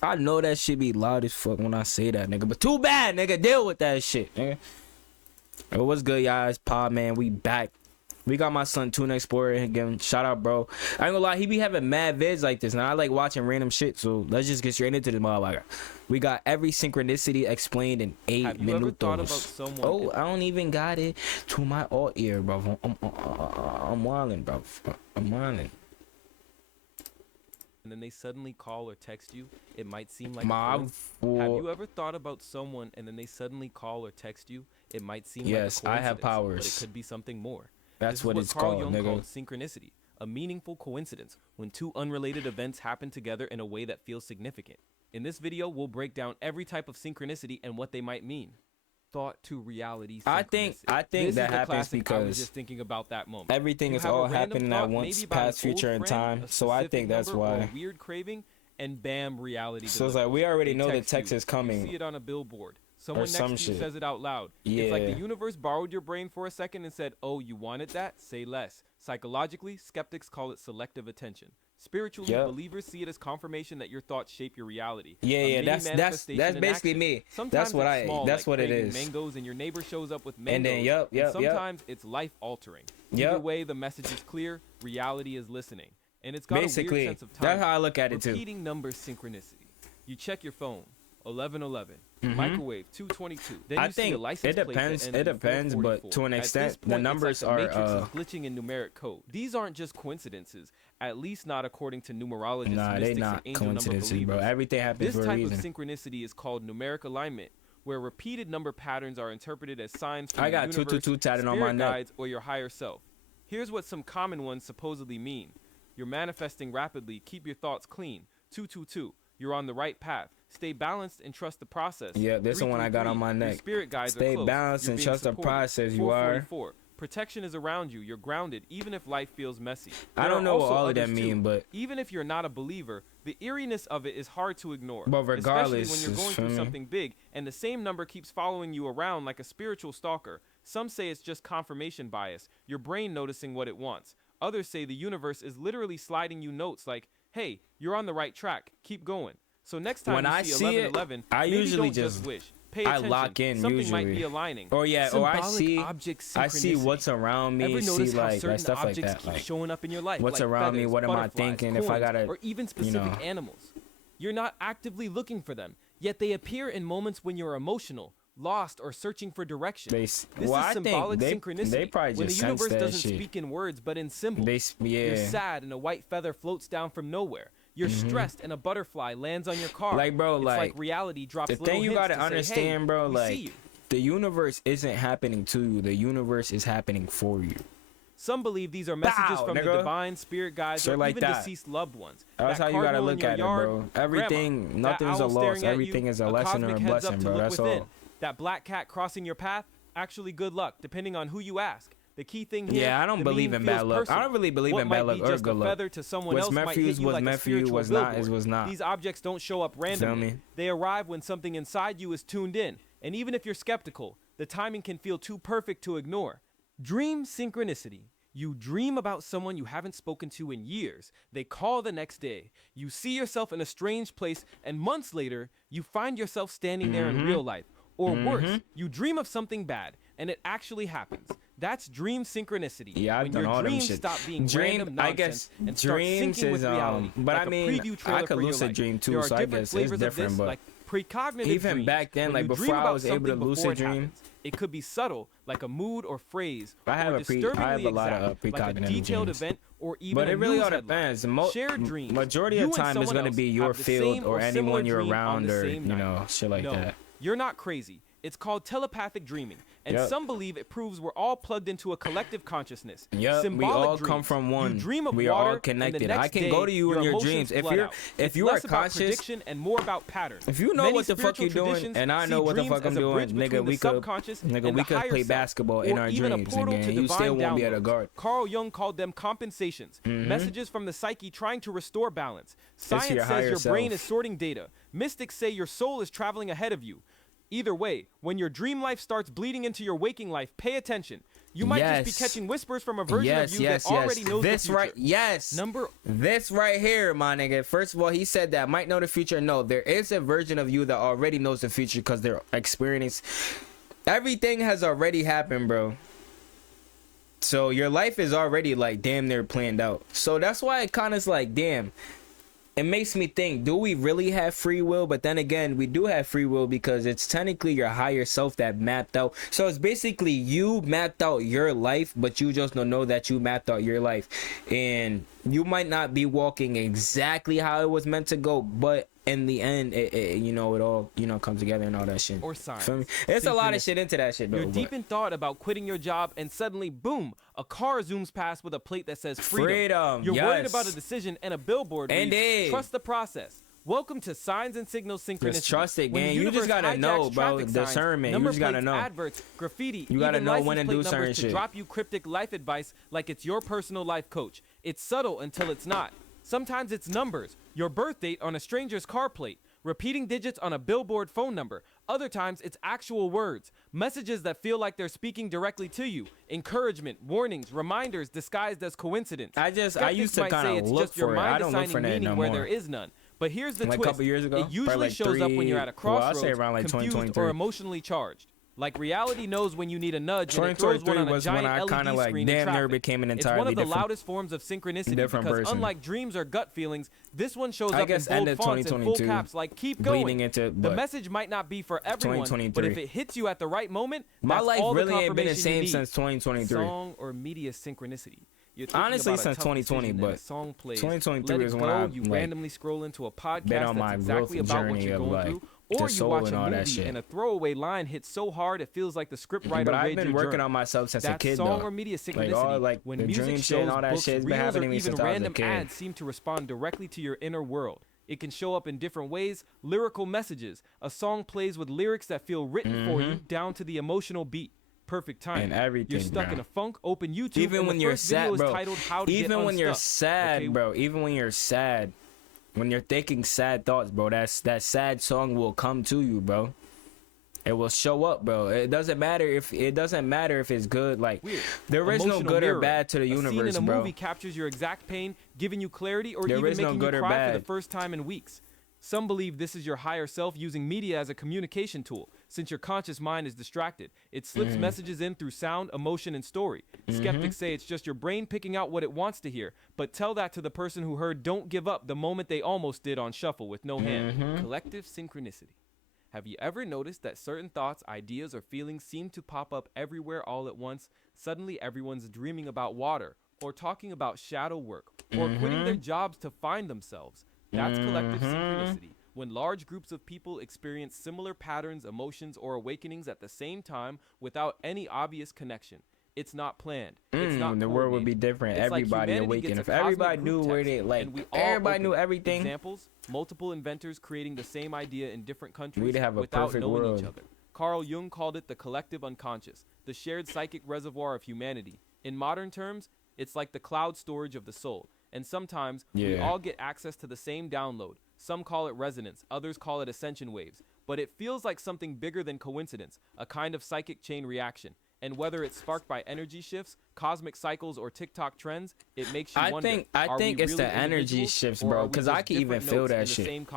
I know that shit be loud as fuck when I say that, nigga. But too bad, nigga. Deal with that shit, nigga. Yo, what's good, y'all? It's Pod, man. We back. We got my son Tune Explorer again. Shout out, bro. I ain't gonna lie, he be having mad vids like this. Now I like watching random shit, so let's just get straight into this motherfucker. We got every synchronicity explained in 8 minutes. Oh, I don't even got it to my all ear, bro. I'm wildin', bro. I'm wildin'. And then they suddenly call or text you, it might seem like Have you ever thought about someone and then they suddenly call or text you? It might seem like a coincidence, I have powers. But it could be something more. That's what it's called, Carl Jung nigga. called synchronicity, a meaningful coincidence when two unrelated events happen together in a way that feels significant. In this video, we'll break down every type of synchronicity and what they might mean. Thought to reality. I think that happens because I was just thinking about that moment. Everything is all happening at once, past, future, and time. So I think that's why. Weird craving, and bam, reality. So it's like we already know the text is coming. You see it on a billboard. Someone next to you says it out loud. Yeah. It's like the universe borrowed your brain for a second and said, "Oh, you wanted that? Say less." Psychologically, skeptics call it selective attention. Spiritually, believers see it as confirmation that your thoughts shape your reality. Yeah, that's basically me. Sometimes that's what it is. Mangoes and your neighbor shows up with mangoes. And then sometimes it's life altering. Either way, the message is clear. Reality is listening, and it's got a weird sense of time. That's how I look at it too. Repeating numbers synchronicity. You check your phone. 1111. Microwave 222. Then I think it depends, but to an extent, the numbers are glitching in numeric code. These aren't just coincidences, at least not according to numerologists. Nah, they not coincidences, bro. Everything happens for a reason. This type of synchronicity is called numeric alignment, where repeated number patterns are interpreted as signs from I got the universe, 222 tatted on my neck, guides, or your higher self. Here's what some common ones supposedly mean. You're manifesting rapidly. Keep your thoughts clean. 222. You're on the right path. Stay balanced and trust the process. Yeah, this is the one I got on my neck. Spirit guides Stay balanced and trust the process. You are. Protection is around you. You're grounded, even if life feels messy. I don't know what all of that mean, but even if you're not a believer, the eeriness of it is hard to ignore. But regardless, especially when you're going through something big, and the same number keeps following you around like a spiritual stalker. Some say it's just confirmation bias, your brain noticing what it wants. Others say the universe is literally sliding you notes like, "Hey, you're on the right track. Keep going." So next time you see 1111, I usually just wish. Pay attention. I lock in Something usually. Might be aligning. Or I see what's around me. See like stuff like that. Keep showing up in your life. What's like around feathers, me? What am I thinking? If I gotta, or even specific animals. You're not actively looking for them, yet they appear in moments when you're emotional, lost, or searching for direction. This is symbolic synchronicity. They probably just when the universe doesn't shit. speak in words but in symbols. You're sad and a white feather floats down from nowhere. You're stressed and a butterfly lands on your car. Like, bro, it's like reality drops. The thing you gotta understand, bro, like the universe isn't happening to you. The universe is happening for you. Some believe these are messages from the divine, spirit guides, or even deceased loved ones. That's how you gotta look at it, bro. Everything, nothing's a loss. Everything is a lesson or a blessing, bro. That's all. That black cat crossing your path, actually good luck, depending on who you ask. The key thing here, I don't believe in bad luck. I don't really believe in bad luck or good luck. What's meant for you was meant for you. What's not is was not. These objects don't show up randomly. They arrive when something inside you is tuned in. And even if you're skeptical, the timing can feel too perfect to ignore. Dream synchronicity. You dream about someone you haven't spoken to in years. They call the next day. You see yourself in a strange place, and months later, you find yourself standing there in real life. Or worse, you dream of something bad, and it actually happens. That's dream synchronicity. Yeah, I've done all them shit. Stop being random nonsense I guess and start dreams syncing with reality. but like I mean, I could lucid dream too, so I guess it's different. But like precognitive even dreams, back then, like before I was able to lucid dream, it could be subtle, like a mood or phrase. I have a lot of precognitive like a detailed dreams. Event or even but it really all depends. Shared dreams. Majority of the time is going to be your field or anyone you're around or shit like that. You're not crazy. It's called telepathic dreaming, and some believe it proves we're all plugged into a collective consciousness. We all come from one. You dream of we water, are all connected. And the next I can go to you in your dreams. If you are conscious and more about patterns. If you know what the fuck you're doing, and I know what the fuck I'm doing, nigga, we could play basketball in our dreams, and you still won't be at a guard. Carl Jung called them compensations, messages from the psyche trying to restore balance. Science says your brain is sorting data. Mystics say your soul is traveling ahead of you. Either way, when your dream life starts bleeding into your waking life, pay attention. You might just be catching whispers from a version of you that already knows the future. This right here, my nigga. First of all, he said that might know the future. No, there is a version of you that already knows the future because they're experiencing. Everything has already happened, bro. So your life is already like damn near planned out. So that's why it kind of is like, damn. It makes me think, do we really have free will? But then again, we do have free will because it's technically your higher self that mapped out. So it's basically you mapped out your life, but you just don't know that you mapped out your life. And you might not be walking exactly how it was meant to go, but in the end, it all, comes together and all that shit. Or science. Feel me? It's a lot of shit into that shit, though. You're deep in thought about quitting your job, and suddenly, boom, a car zooms past with a plate that says freedom. You're worried about a decision, and a billboard reads, trust the process. Welcome to Signs and Signals Synchronicity. Just trust it, gang. You just gotta know, bro. Discernment. You just gotta know. Adverts, graffiti, you gotta know when to do certain shit. To drop you cryptic life advice like it's your personal life coach. It's subtle until it's not. Sometimes it's numbers, your birth date on a stranger's car plate, repeating digits on a billboard phone number. Other times it's actual words, messages that feel like they're speaking directly to you. Encouragement, warnings, reminders disguised as coincidence. I used to kind of look for it. I don't look for that no more. Where there is none. But here's the twist. A couple years ago, it usually shows up when you're at a crossroads, I'll say around like confused or emotionally charged. Like reality knows when you need a nudge, and it throws one on a giant LED screen in traffic. Became an it's entirely one of the loudest forms of synchronicity because unlike dreams or gut feelings, this one shows up in bold fonts and full caps like keep going. The message might not be for everyone, but if it hits you at the right moment, my life all really the ain't been the same since 2023. Song or media synchronicity. Honestly, since 2020, but song plays, 2023 is when I randomly scroll into a podcast on my that's exactly about what you're going through. Or you watch a movie and a throwaway line hits so hard it feels like the scriptwriter but I've read been your working journal. on myself since a kid, song though. Or media synchronicity, when music shows, all that books, shit has been reels, happening or to me even since I was a random kid. ads seem to respond directly to your inner world. It can show up in different ways. Lyrical messages. A song plays with lyrics that feel written for you down to the emotional beat. Perfect time. And everything, you're stuck in a funk. Open YouTube. Even when you're sad, bro. Even when you're sad, bro. Even when you're sad. When you're thinking sad thoughts, bro, that sad song will come to you, bro. It will show up, bro. It doesn't matter if it's good. Like there is no good or bad to the universe, bro. A scene in a movie captures your exact pain, giving you clarity, or even making you cry for the first time in weeks. Some believe this is your higher self using media as a communication tool. Since your conscious mind is distracted, it slips messages in through sound, emotion, and story. Skeptics say it's just your brain picking out what it wants to hear, but tell that to the person who heard "Don't Give Up" the moment they almost did on shuffle with no hand. Collective synchronicity. Have you ever noticed that certain thoughts, ideas, or feelings seem to pop up everywhere all at once? Suddenly everyone's dreaming about water, or talking about shadow work, or quitting their jobs to find themselves. That's collective synchronicity. When large groups of people experience similar patterns, emotions, or awakenings at the same time without any obvious connection. It's not planned. It's not the world would be different. Everybody awakened. If everybody knew where they everybody knew everything. Examples: multiple inventors creating the same idea in different countries we'd have a without perfect knowing world. each other. Carl Jung called it the collective unconscious, the shared psychic reservoir of humanity. In modern terms, it's like the cloud storage of the soul. And sometimes we all get access to the same download. Some call it resonance, others call it ascension waves. But it feels like something bigger than coincidence, a kind of psychic chain reaction. And whether it's sparked by energy shifts, cosmic cycles, or TikTok trends, it makes you wonder. I think it's the energy shifts, bro, because I can even feel that shit.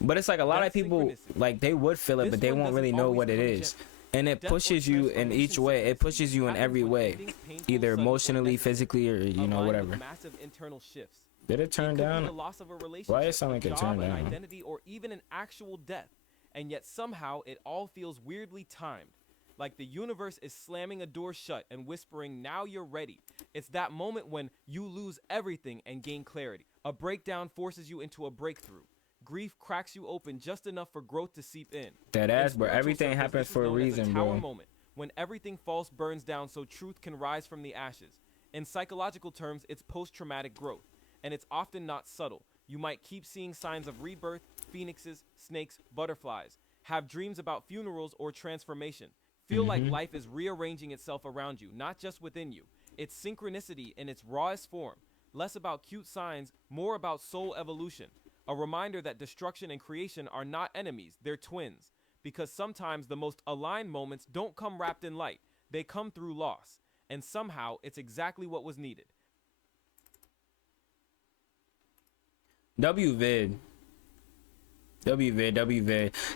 But it's like a lot of people, like, they would feel it, but they won't really know what it is. And it pushes you in each way. It pushes you in every way, either emotionally, physically, or whatever. Massive internal shifts. Did it turn down? The loss of a relationship, Why it sound like it turned down? Identity, or even an actual death. And yet somehow it all feels weirdly timed. Like the universe is slamming a door shut and whispering, "Now you're ready." It's that moment when you lose everything and gain clarity. A breakdown forces you into a breakthrough. Grief cracks you open just enough for growth to seep in. That ass, bro. Everything happens for a reason, bro. Tower moment, when everything false burns down so truth can rise from the ashes. In psychological terms, it's post-traumatic growth, and it's often not subtle. You might keep seeing signs of rebirth, phoenixes, snakes, butterflies, have dreams about funerals or transformation. Feel like life is rearranging itself around you, not just within you. It's synchronicity in its rawest form. Less about cute signs, more about soul evolution. A reminder that destruction and creation are not enemies, they're twins. Because sometimes the most aligned moments don't come wrapped in light. They come through loss. and somehow it's exactly what was needed. WVid.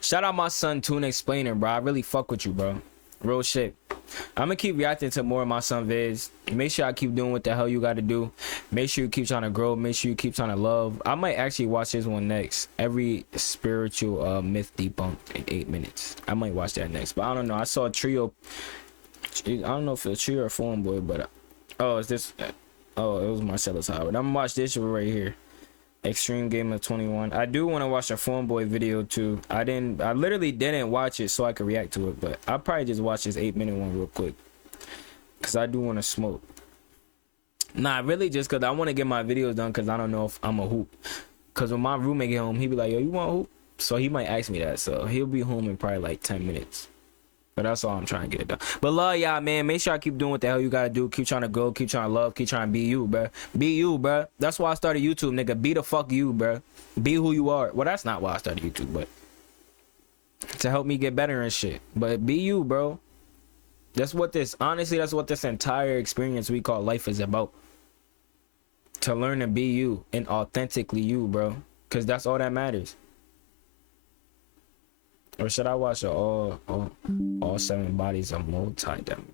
Shout out my son Tune Explainer, bro. I really fuck with you, bro. Real shit. I'm gonna keep reacting to more of my son vids. Make sure I keep doing what the hell you gotta do. Make sure you keep trying to grow. Make sure you keep trying to love. I might actually watch this one next. Every spiritual myth debunked in 8 minutes. I might watch that next. But I don't know. I saw a trio. I don't know if it's a trio or phone boy, but oh, is this? Oh, it was Marcellus Howard. I'm gonna watch this right here. Extreme Game of 21. I do want to watch a phone boy video too. I literally didn't watch it so I could react to it, but I'll probably just watch this 8-minute one real quick, because I do want to smoke. Nah, really just because I want to get my videos done, because I don't know if I'm a hoop. Because when my roommate get home, he be like, yo, you want a hoop? So he might ask me that. So he'll be home in probably like 10 minutes. But that's all I'm trying to get it done. But love y'all, man. Make sure I keep doing what the hell you gotta do. Keep trying to go. Keep trying to love. Keep trying to be you, bro. Be you, bro. That's why I started YouTube, nigga. Be the fuck you, bro. Be who you are. Well, that's not why I started YouTube, but to help me get better and shit. But be you, bro. That's what this entire experience we call life is about. To learn to be you and authentically you, bro. Because that's all that matters. Or should I watch all 7 bodies of multi-dimensional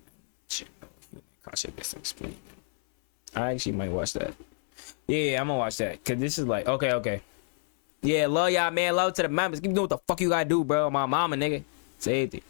consciousness explained? I actually might watch that. Yeah, I'm gonna watch that. Cause this is like, okay. Yeah, love y'all, man. Love to the members. Keep doing what the fuck you gotta do, bro. My mama, nigga. Say it.